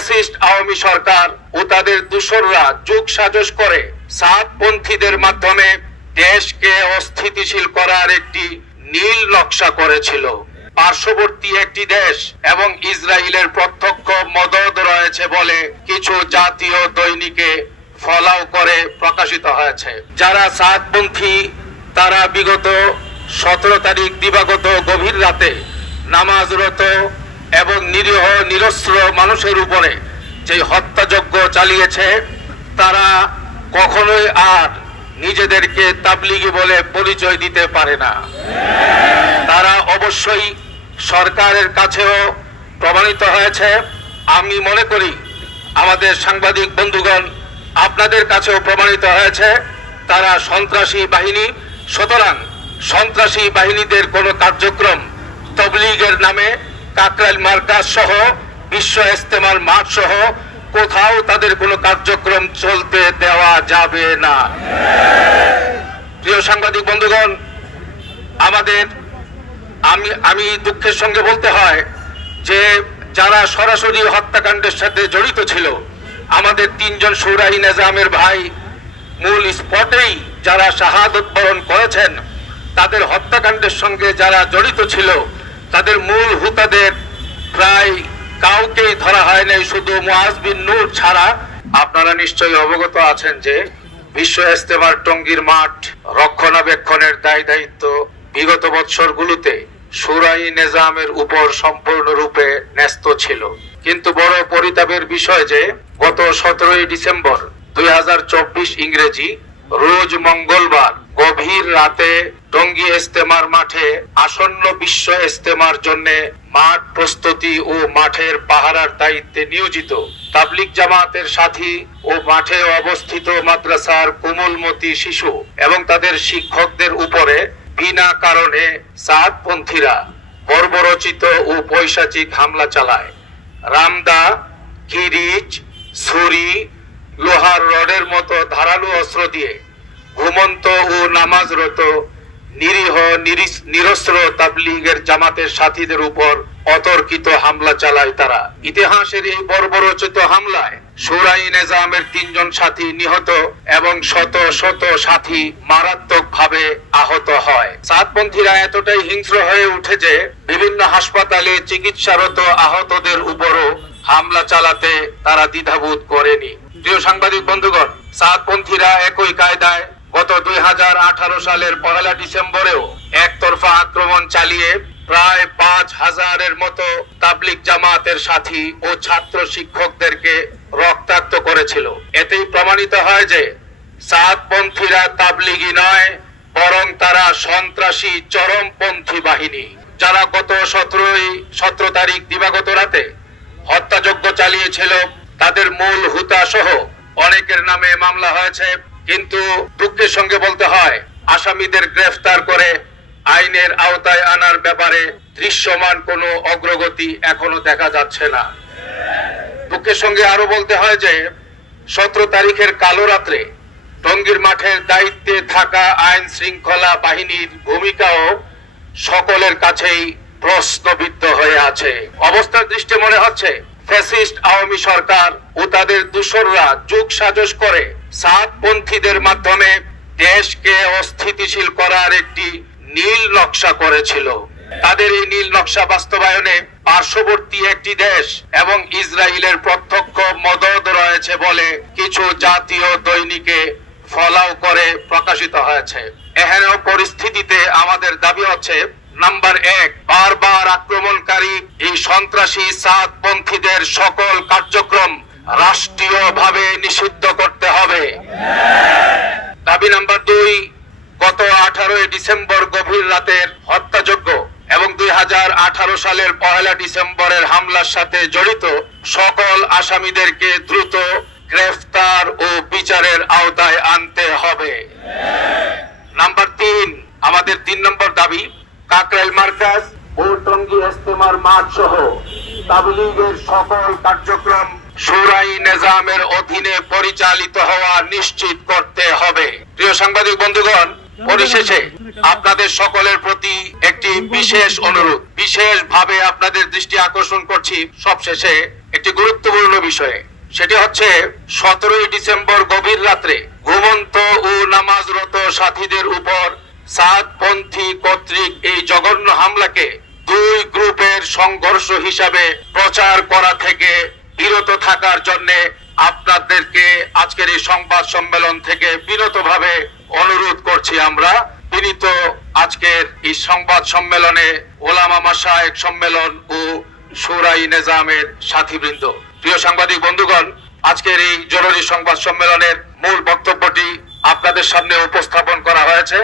Fascist Awami সরকার ও তাদের দূষররা যুগ সাজস করে সাতপন্থীদের মাধ্যমে দেশকে অস্থিতিশীল করার একটি নীল নকশা করেছিল। পার্শ্ববর্তী একটি দেশ এবং ইসরায়েলের প্রত্যক্ষ মদত রয়েছে বলে কিছু জাতীয় দৈনিকে ফলাও করে প্রকাশিত হয়েছে। যারা সাতপন্থী তারা বিগত সতেরো তারিখ দিবাগত গভীর রাতে নামাজরত এবং নিরীহ, নিরস্ত্র মানুষের উপরে যে হত্যাযজ্ঞ চালিয়েছে, তারা কখনোই আর নিজেদেরকে তাবলিগি বলে পরিচয় দিতে পারে না। তারা অবশ্যই সরকারের কাছেও প্রমাণিত হয়েছে। আমি মনে করি আমাদের সাংবাদিক বন্ধুগণ আপনাদের কাছেও প্রমাণিত হয়েছে, তারা সন্ত্রাসী বাহিনী। সুতরাং সন্ত্রাসী বাহিনীদের কোনো কার্যক্রম তবলিগের নামে কাকরাইল মার্কাজ সহ, বিশ্ব ইস্তেমার মাঠ সহ, কোথাও তাদের কোনো কার্যক্রম চলতে দেওয়া যাবে না। প্রিয় সাংবাদিক বন্ধুগণ, আমাদের, আমি আমি দুঃখের সঙ্গে বলতে হয় যে, যারা সরাসরি হত্যাকাণ্ডের সাথে জড়িত ছিল, আমাদের তিনজন সুরাই নেজামের ভাই মূল স্পটেই যারা শাহাদত বরণ করেছেন, তাদের হত্যাকাণ্ডের সঙ্গে যারা জড়িত ছিল তাদের মূল হুতাদের প্রায় কাউকেই ধরা হয় নাই শুধু মুআজ নূর ছাড়া। আপনারা নিশ্চয়ই অবগত আছেন যে বিশ্ব ইস্তেমার টঙ্গীর মাঠ রক্ষণাবেক্ষণের দায় দায়িত্ব বিগত বৎসরগুলোতে সুরাই নিজামের উপর সম্পূর্ণরূপে ন্যস্ত ছিল। কিন্তু বড় পরিতাপের বিষয় যে, গত সতেরোই ডিসেম্বর দুই হাজার চব্বিশ ইংরেজি রোজ মঙ্গলবার গভীর রাতে টঙ্গী ইস্তেমার মাঠে আসন্ন বিশ্ব ইস্তেমার জন্য মাঠ প্রস্তুতি ও মাঠের পাহারার দায়িত্বে নিয়োজিত। তাবলিক জামাতের সাথী ও মাঠে অবস্থিত মাদ্রাসার কোমলমতি শিশু এবং তাদের শিক্ষকদের উপরে বিনা কারণে সাতপন্থীরা বর্বরচিত ও পৈশাচিক হামলা চালায়। রামদা, কিরিচ, ছুরি, লোহার রডের মতো ধারালো অস্ত্র দিয়ে ঘুমন্ত ও নামাজরত নিরীহ, নিরিস- নিরস্ত্র তাবলিগের জামাতের সাথীদের উপর অতর্কিত হামলা চালায় তারা। ইতিহাসের এই বর্বরচিত হামলায় সুরাই নিজামের তিনজন সাথী নিহত এবং শত শত সাথী মারাত্মক ভাবে আহত হয়। সাতপন্থীরা এতটাই হিংস্র হয়ে উঠে যে বিভিন্ন হাসপাতালে চিকিৎসারত আহতদের উপরও হামলা চালাতে তারা দ্বিধাবোধ করেনি। প্রিয় সাংবাদিক বন্ধুগণ, সাতপন্থীরা একই কায়দায় গত দুই হাজার আঠারো সালের পহেলা ডিসেম্বরেও একতরফা আক্রমণ চালিয়ে প্রায় পাঁচ হাজারের মতো তাবলিক জামাতের সাথী ও ছাত্র শিক্ষকদেরকে রক্তাক্ত করেছিল। এতেই প্রমাণিত হয় যে সাতপন্থীরা তাবলিগি নয়, বরং তারা সন্ত্রাসী চরমপন্থী বাহিনী। যারা গত সতেরোই সতেরো তারিখ দিবাগত রাতে হত্যাযজ্ঞ চালিয়েছিল, তাদের মূল হুতা সহ অনেকের নামে মামলা হয়েছে। কিন্তু দুঃখের সঙ্গে বলতে হয়, আসামিদের গ্রেফতার করে আইনের আওতায় আনার ব্যাপারে দৃশ্যমান কোনো অগ্রগতি এখনও দেখা যাচ্ছে না। দুঃখের সঙ্গে আরও বলতে হয় যে, সতেরো তারিখের কালো রাত্রে টঙ্গীর মাঠের দায়িত্বে থাকা আইন শৃঙ্খলা বাহিনীর ভূমিকাও সকলের কাছেই প্রশ্নবিদ্ধ হয়ে আছে। অবস্থার দৃষ্টি মনে হচ্ছে, ফ্যাসিস্ট আওয়ামী সরকার ও তাদের দূষররা যুগ সাজস করে সাতপন্থীদের মাধ্যমে দেশকে অস্থিতিশীল করার একটি নীল নকশা করেছিল। তাদের এই নীল নকশা বাস্তবায়নে পার্শ্ববর্তী একটি দেশ এবং ইসরায়েলের প্রত্যক্ষ মদত রয়েছে বলে কিছু জাতীয় দৈনিকে ফলাও করে প্রকাশিত হয়েছে। এহেন পরিস্থিতিতে আমাদের দাবি হচ্ছে, নাম্বার এক, বারবার আক্রমণকারী এই সন্ত্রাসী সাতপন্থীদের সকল কার্যক্রম রাষ্ট্রীয়ভাবে নিষিদ্ধ করতে হবে। দাবি নাম্বার দুই, গত আঠারোই ডিসেম্বর গভীর রাতের হত্যাযজ্ঞ এবং দুই সালের পহেলা ডিসেম্বরের হামলার সাথে জড়িত সকল আসামিদেরকে দ্রুত গ্রেফতার ও বিচারের আওতায় আনতে হবে। নাম্বার তিন, আমাদের তিন নম্বর দাবি, কাকরাইল মার্কাজ ও টঙ্গী ইস্তেমার মাঠ সহ তাবলিগের সকল কার্যক্রম সুরাই নিজামের অধীনে পরিচালিত হওয়া নিশ্চিত করতে হবে। প্রিয় সাংবাদিক বন্ধুগণ, পরিশেষে আপনাদের সকলের প্রতি একটি বিশেষ অনুরোধ। বিশেষ ভাবে আপনাদের দৃষ্টি আকর্ষণ করছি সবশেষে একটি গুরুত্বপূর্ণ বিষয়ে। সেটি হচ্ছে, সতেরোই ডিসেম্বর গভীর রাত্রে ঘুমন্ত ও নামাজরত সাথীদের উপর সাতপন্থী কর্তৃক এই জঘন্য হামলাকে দুই গ্রুপের সংঘর্ষ হিসাবে প্রচার করা থেকে বিরত থাকার জন্য আপনাদেরকে আজকের এই সংবাদ সম্মেলন থেকে বিরতভাবে অনুরোধ করছি আমরা। বিনীত আজকের এই সংবাদ সম্মেলনে ওলামা মাসায়েক সম্মেলন ও সুরাই নিজামের সাথীবৃন্দ। প্রিয় সাংবাদিক বন্ধুগণ, আজকের এই জরুরি সংবাদ সম্মেলনের মূল বক্তব্যটি আপনাদের সামনে উপস্থাপন করা হয়েছে।